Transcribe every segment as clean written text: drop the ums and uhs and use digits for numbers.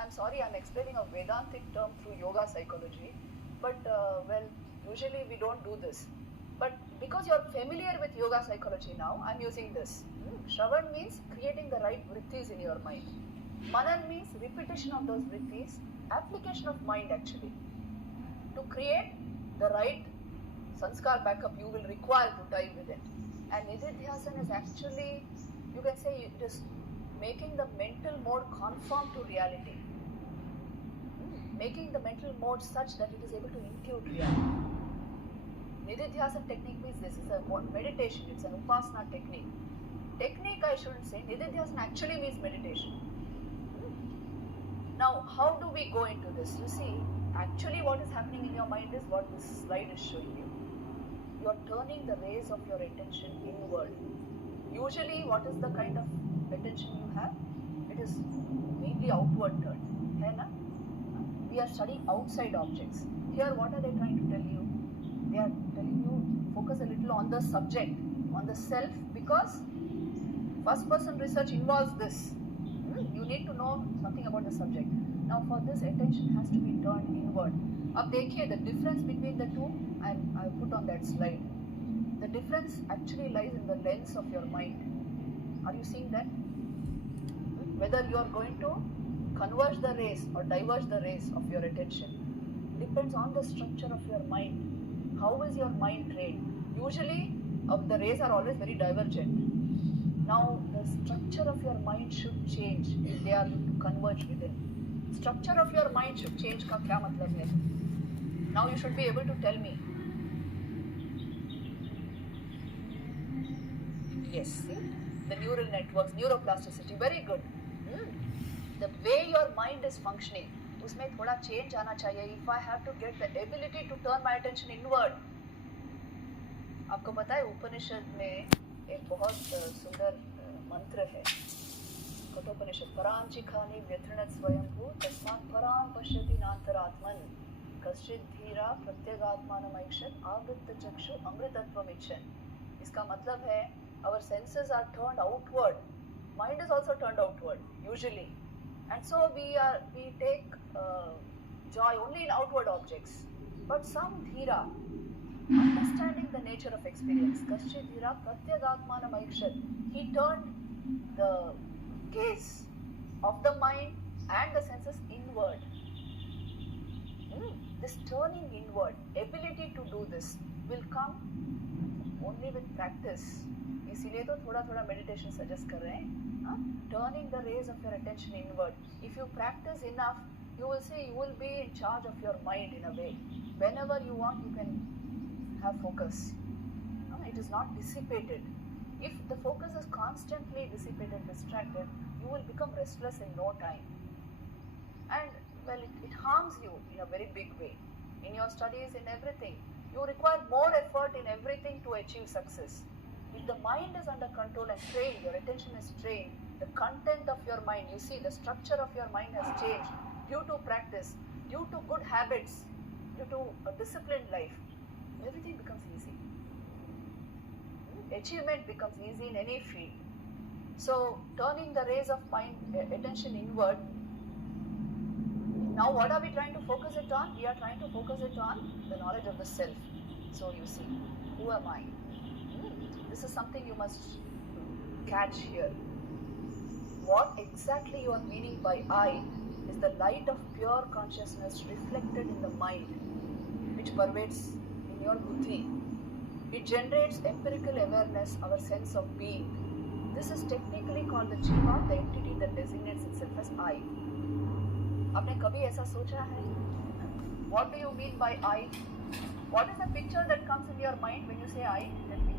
I'm sorry, I'm explaining a Vedantic term through yoga psychology, but usually we don't do this. But because you're familiar with yoga psychology now, I'm using this. Shravan means creating the right vrittis in your mind. Manan means repetition of those vrittis, application of mind actually. To create the right sanskar backup you will require to dive with it. And nididhyasana is actually, you can say, it is making the mental mode conform to reality. Making the mental mode such that it is able to intuit reality. Nididhyasana technique means this is a meditation, it's an upasana technique. Technique I shouldn't say, nididhyasana actually means meditation. Now, how do we go into this? You see, actually what is happening in your mind is what this slide is showing you. You are turning the rays of your attention inward. Usually, what is the kind of attention you have? It is mainly outward turned. Hai na? We are studying outside objects. Here, what are they trying to tell you? They are telling you focus a little on the subject, on the self, because first person research involves this. You need to know something about the subject. Now for this, attention has to be turned inward. Ab dekhiye, the difference between the two, and I put on that slide. The difference actually lies in the lens of your mind. Are you seeing that? Whether you are going to converge the rays or diverge the rays of your attention depends on the structure of your mind. How is your mind trained? Usually, the rays are always very divergent. Now, the structure of your mind should change if they are to converge within. Structure of your mind should change का क्या मतलब है? Now you should be able to tell me. Yes, see? The neural networks, neuroplasticity, very good. The way your mind is functioning, उसमें थोड़ा change आना चाहिए. If I have to get the ability to turn my attention inward. आपको पता है उपनिषद में एक बहुत सुंदर मंत्र है. कठोपनिषद परांचिखानि व्यथृणत् स्वयंभू तस्मात् परां पश्यति नान्तरात्मन् कश्चित् धीरा प्रत्यगात्मानमैक्षत् आवृत्त चक्षु अमृतत्वमिच्छन्. इसका मतलब है our senses are turned outward, mind is also turned outward usually, and so we take joy only in outward objects. But some dhira, understanding the nature of experience, kashchit dhira pratyagatmanam, he turned the gaze of the mind and the senses inward. This turning inward, ability to do this will come only with practice. इसीलिए तो थोड़ा थोड़ा meditation suggest कर रहे हैं. Turning the rays of your attention inward. If you practice enough, you will see you will be in charge of your mind in a way. Whenever you want, you can have focus. It is not dissipated. If the focus is constantly dissipated, distracted, you will become restless in no time. And well, it harms you in a very big way. In your studies, in everything. You require more effort in everything to achieve success. If the mind is under control and trained, your attention is trained, the content of your mind, you see, the structure of your mind has changed due to practice, due to good habits, due to a disciplined life. Everything becomes easy. Achievement becomes easy in any field. So, turning the rays of mind, attention inward. Now, what are we trying to focus it on? We are trying to focus it on the knowledge of the self. So, you see, who am I? This is something you must catch here. What exactly you are meaning by I is the light of pure consciousness reflected in the mind, which pervades in your buddhi. It generates empirical awareness, our sense of being. This is technically called the jiva, the entity that designates itself as I. आपने कभी ऐसा सोचा है? What do you mean by I? What is the picture that comes in your mind when you say I? Tell me.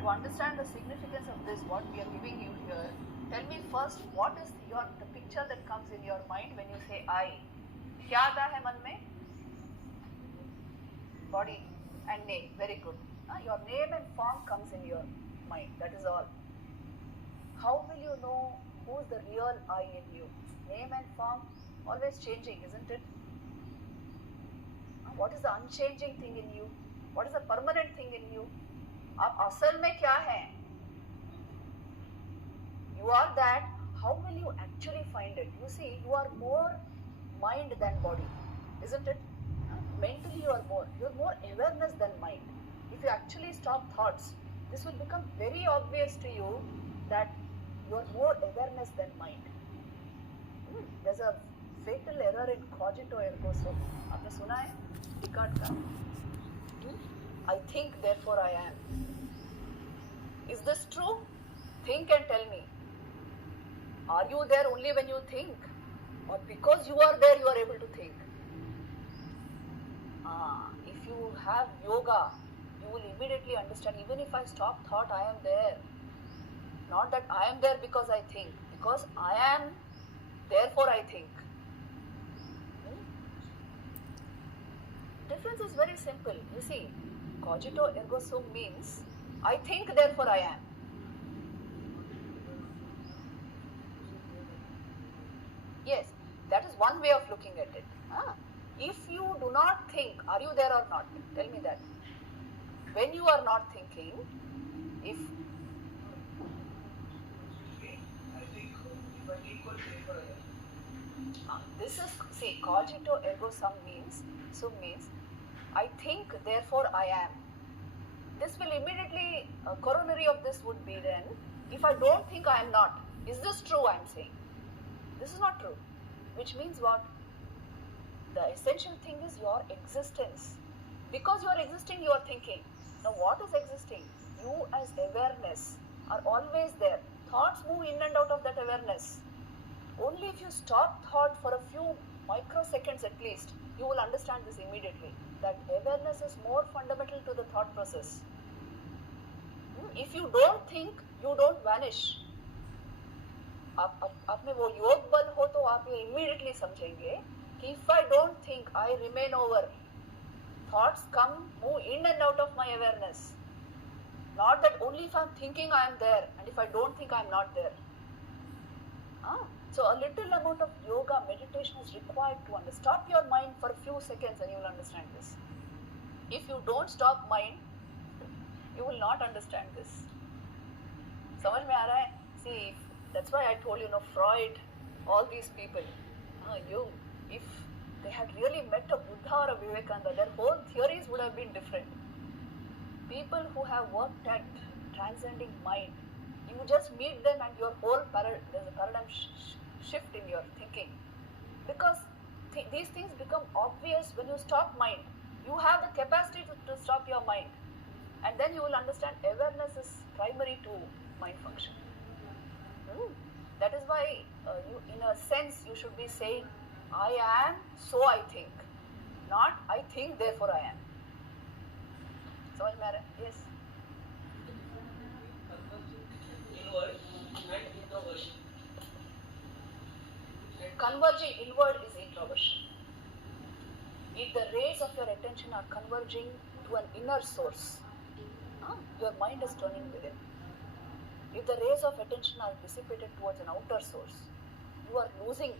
To understand the significance of this, what we are giving you here, tell me first what is the picture that comes in your mind when you say I? क्या आता है मन में? Body and name. Very good. Your name and form comes in your mind. That is all. How will you know who is the real I in you? Name and form always changing, isn't it? What is the unchanging thing in you? What is the permanent thing in you? आप असल में क्या हैं? You are that. how will you actually find it? You see, you are more mind than body, isn't it? Mentally you're more awareness than mind. If you actually stop thoughts, this will become very obvious to you that you are more awareness than mind. There's a fatal error in cogito ergo sum. आपने सुना है Descartes का? I think therefore I am. Is this true? Think and tell me. Are you there only when you think? Or because you are there you are able to think? If you have yoga, you will immediately understand, even if I stop thought, I am there. Not that I am there because I think, because I am, therefore I think. Difference is very simple. You see, cogito ergo sum means, I think therefore I am. Yes, that is one way of looking at it. If you do not think, are you there or not? Tell me that. When you are not thinking, if this is, see, cogito ergo sum means, I think therefore I am. This will immediately, corollary of this would be then, if I don't think I am not. Is this true, I am saying? This is not true. Which means what? The essential thing is your existence. Because you are existing, you are thinking. Now what is existing? You as awareness are always there. Thoughts move in and out of that awareness. Only if you stop thought for a few microseconds at least, you will understand this immediately. That awareness is more fundamental to the thought process. If you don't think, you don't vanish. आप में वो योग बल हो तो आप ये immediately समझेंगे कि if I don't think, I remain over. Thoughts come, move in and out of my awareness. Not that only if I'm thinking I am there, and if I don't think I am not there. So a little amount of yoga, meditation is required to understand. Stop your mind for a few seconds and you will understand this. If you don't stop mind, you will not understand this. समझ में आ रहा है? See, that's why I told you, Freud, all these people, Jung, if they had really met a Buddha or a Vivekananda, their whole theories would have been different. People who have worked at transcending mind, you just meet them and your whole there's a paradigm shift in your thinking. Because these things become obvious when you stop mind. You have the capacity to stop your mind. And then you will understand awareness is primary to mind function. That is why, in a sense, you should be saying, I am, so I think. Not, I think, therefore I am. समझ में आ रहा है? Yes. Inward and introversion. Converging inward is introversion. If the rays of your attention are converging to an inner source, your mind is turning within. If the rays of attention are dissipated towards an outer source, you are losing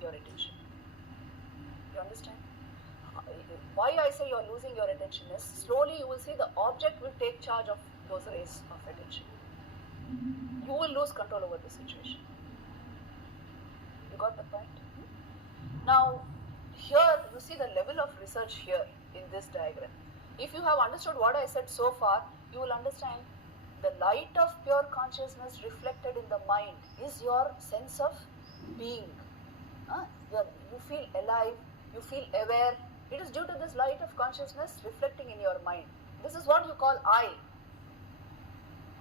your attention. You understand? Why I say you are losing your attention is, slowly you will see the object will take charge of those rays of attention. You will lose control over the situation. You got the point? Now, here you see the level of research here in this diagram. If you have understood what I said so far, you will understand the light of pure consciousness reflected in the mind is your sense of being. You feel alive, you feel aware. It is due to this light of consciousness reflecting in your mind. This is what you call I.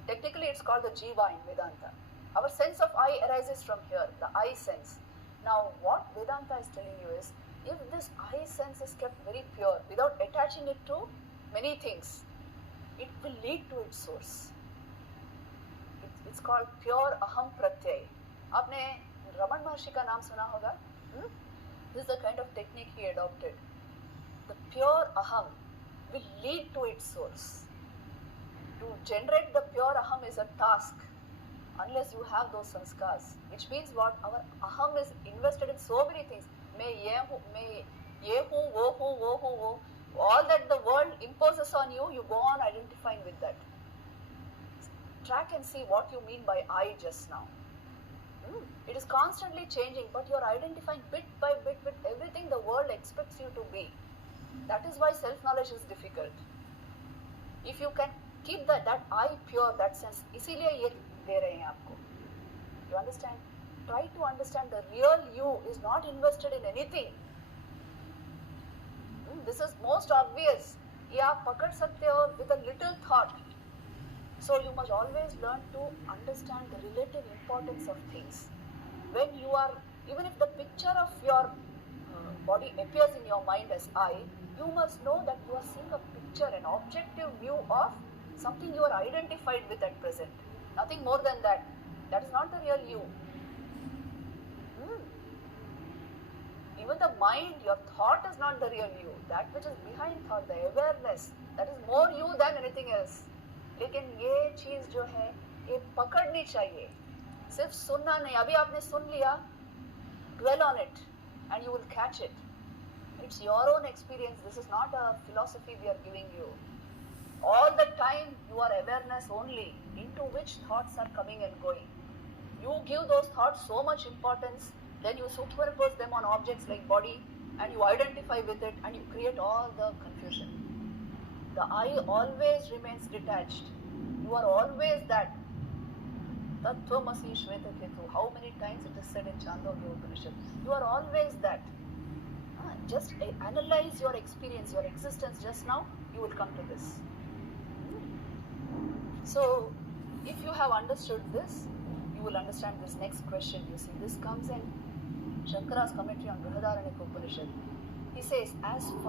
Technically it's called the Jiva in Vedanta. Our sense of I arises from here, the I sense. Now what Vedanta is telling you is, if this I sense is kept very pure, without attaching it to many things, it will lead to its source. It's called pure aham pratyay. आपने रमन महर्षि का नाम सुना होगा? This is the kind of technique he adopted. The pure aham will lead to its source. To generate the pure aham is a task, unless you have those sanskars. Which means what? Our aham is invested in so many things. Wo. All that the world imposes on you, you go on identifying with that. Track and see what you mean by I just now. It is constantly changing, but you are identifying bit by bit with everything the world expects you to be. That is why self-knowledge is difficult. If you can keep that I pure, that sense, इसीलिए ये दे रहे हैं आपको. You understand? Try to understand the real you is not invested in anything. This is most obvious. ये आप पकड़ सकते हो with a little thought. So you must always learn to understand the relative importance of things. When you are, even if the picture of your body appears in your mind as I, you must know that you are seeing a picture, an objective view of something you are identified with at present. Nothing more than that. That is not the real you. Even the mind, your thought is not the real you. That which is behind thought, the awareness, that is more you than anything else. लेकिन ये चीज जो है ये पकड़नी चाहिए, सिर्फ सुनना नहीं. अभी आपने सुन लिया, dwell on it and you will catch it. It's your own experience. This is not a philosophy we are giving you. All the time you are awareness only, into which thoughts are coming and going. You give those thoughts so much importance, then you superimpose them on objects like body and you identify with it and you create all the confusion. The I always remains detached. You are always that. Tattvamasi Shvetaketu. How many times it is said in Chandogya Upanishad? You are always that. Just analyze your experience, your existence just now, you will come to this. So, if you have understood this, you will understand this next question. You see, this comes in Shankara's commentary on Brihadaranyaka Upanishad. He says, as